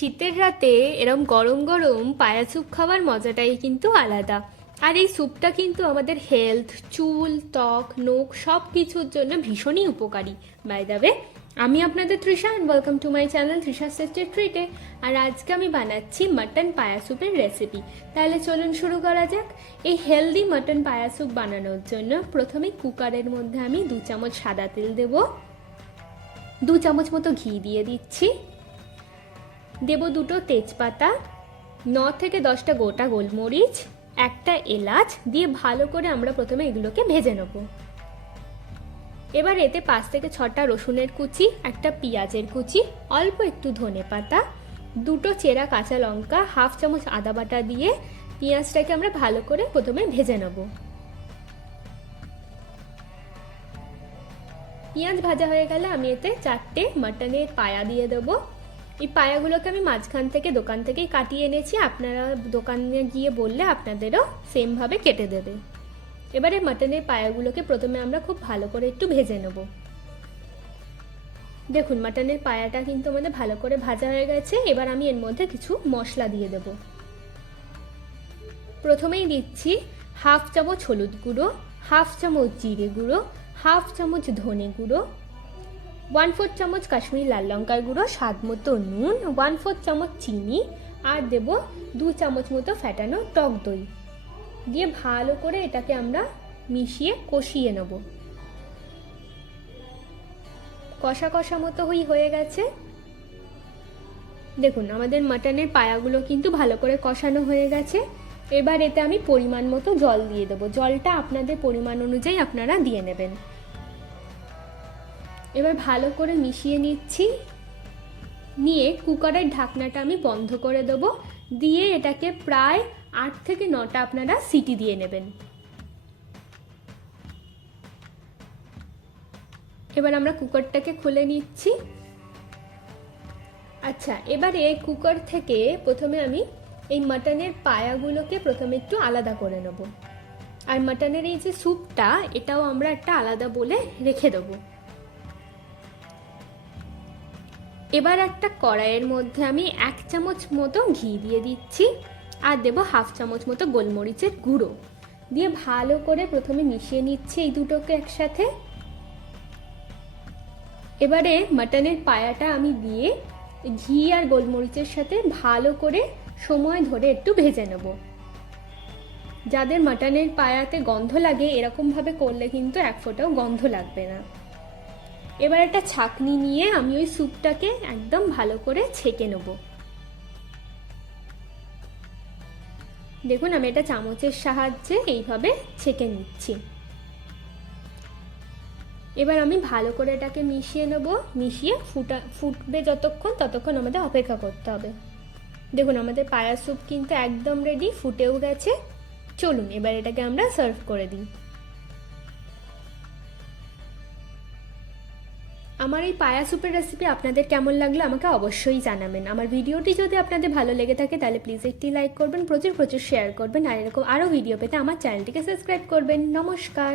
শীতের রাতে এরম গরম গরম পায়া স্যুপ খাওয়ার মজাটাই কিন্তু আলাদা। আর এই স্যুপটা কিন্তু আমাদের হেলথ, চুল, ত্বক, নখ সব কিছুর জন্য ভীষণই উপকারী। বাই দ্য ওয়ে, আমি আপনাদের Trisha and welcome to my channel Trisha tasty ট্রিটে। আর আজকে আমি বানাচ্ছি মাটন পায়া স্যুপের রেসিপি। তাহলে চলুন শুরু করা যাক। এই হেলদি মাটন পায়া স্যুপ বানানোর জন্য প্রথমে কুকারের মধ্যে আমি 2 চামচ সাদা তেল দেব, 2 চামচ মতো ঘি দিয়ে দিচ্ছি, দেব 2টো তেজপাতা, 9 থেকে 10টা গোটা গোলমরিচ, একটা এলাচ দিয়ে ভালো করে আমরা প্রথমে এগুলোকে ভেজে নেব। এবার এতে 5 থেকে 6টা রসুনের কুচি, একটা পেঁয়াজের কুচি, অল্প একটু ধনেপাতা, 2টো চেরা কাঁচা লঙ্কা, হাফ চামচ আদা বাটা দিয়ে পেঁয়াজটাকে আমরা ভালো করে প্রথমে ভেজে নেব। পেঁয়াজ ভাজা হয়ে গেলে আমি এতে 4টে মাটনের পায়া দিয়ে দেবো। এই পায়াগুলোকে আমি মাঝখান থেকে দোকান থেকেই কাটিয়ে এনেছি, আপনারা দোকানে গিয়ে বললে আপনাদেরও সেমভাবে কেটে দেবে। এবারে মাটনের পায়াগুলোকে প্রথমে আমরা খুব ভালো করে একটু ভেজে নেব। দেখুন মাটনের পায়াটা কিন্তু আমাদের ভালো করে ভাজা হয়ে গেছে। এবার আমি এর মধ্যে কিছু মশলা দিয়ে দেব। প্রথমেই দিচ্ছি হাফ চামচ হলুদ গুঁড়ো, হাফ চামচ জিরে গুঁড়ো, হাফ চামচ ধনে গুঁড়ো, 1/4 চামচ কাশ্মীরি লাল লঙ্কার গুঁড়ো, স্বাদ মতো নুন, 1/4 চামচ চিনি, আর দেব 2 চামচ মতো ফ্যাটানো টক দই দিয়ে ভালো করে এটাকে আমরা মিশিয়ে কষিয়ে নেব। কষা কষা মতো হয়ে গেছে। দেখুন আমাদের মাটনের পায়াগুলো কিন্তু ভালো করে কষানো হয়ে গেছে। এবার এতে আমি পরিমাণ মতো জল দিয়ে দেবো। জলটা আপনাদের পরিমাণ অনুযায়ী আপনারা দিয়ে নেবেন। এবার ভালো করে মিশিয়ে নিচ্ছি, নিয়ে কুকারের ঢাকনাটা আমি বন্ধ করে দেবো, দিয়ে এটাকে প্রায় 8 থেকে 9টা আপনারা সিটি দিয়ে নেবেন। এবার আমরা কুকারটাকে খুলে নিচ্ছি। আচ্ছা, এবারে কুকার থেকে প্রথমে আমি এই মাটনের পায়াগুলোকে প্রথমে একটু আলাদা করে নেব। আর মাটনের এই যে স্যুপটা, এটাও আমরা একটা আলাদা বলে রেখে দেবো। এবার একটা কড়াইয়ের মধ্যে আমি 1 চামচ মতো ঘি দিয়ে দিচ্ছি, আর দেবো হাফ চামচ মতো গোলমরিচের গুঁড়ো দিয়ে ভালো করে প্রথমে মিশিয়ে নিচ্ছি এই দুটোকে একসাথে। এবারে মাটনের পায়াটা আমি দিয়ে ঘি আর গোলমরিচের সাথে ভালো করে সময় ধরে একটু ভেজে নেব। যাদের মাটনের পায়াতে গন্ধ লাগে, এরকমভাবে করলে কিন্তু এক ফোঁটাও গন্ধ লাগবে না। এবার একটা ছাঁকনি নিয়ে আমি ওই স্যুপটাকে একদম ভালো করে ছেঁকে নেব। দেখুন আমি এটা চামচের সাহায্যে এইভাবে ছেঁকে নিচ্ছি। এবার আমি ভালো করে এটাকে মিশিয়ে নেব। মিশিয়ে ফুটবে যতক্ষণ, ততক্ষণ আমাদের অপেক্ষা করতে হবে। দেখুন আমাদের পায়া স্যুপ কিন্তু একদম রেডি, ফুটেও গেছে। চলুন এবার এটাকে আমরা সার্ভ করে দিই। আমার এই পায়া স্যুপের রেসিপি আপনাদের কেমন লাগলো আমাকে অবশ্যই জানাবেন। আমার ভিডিওটি যদি আপনাদের ভালো লেগে থাকে তাহলে প্লিজ একটি লাইক করবেন, প্রচুর শেয়ার করবেন, আর এরকম আরও ভিডিও পেতে আমার চ্যানেলটিকে সাবস্ক্রাইব করবেন। নমস্কার।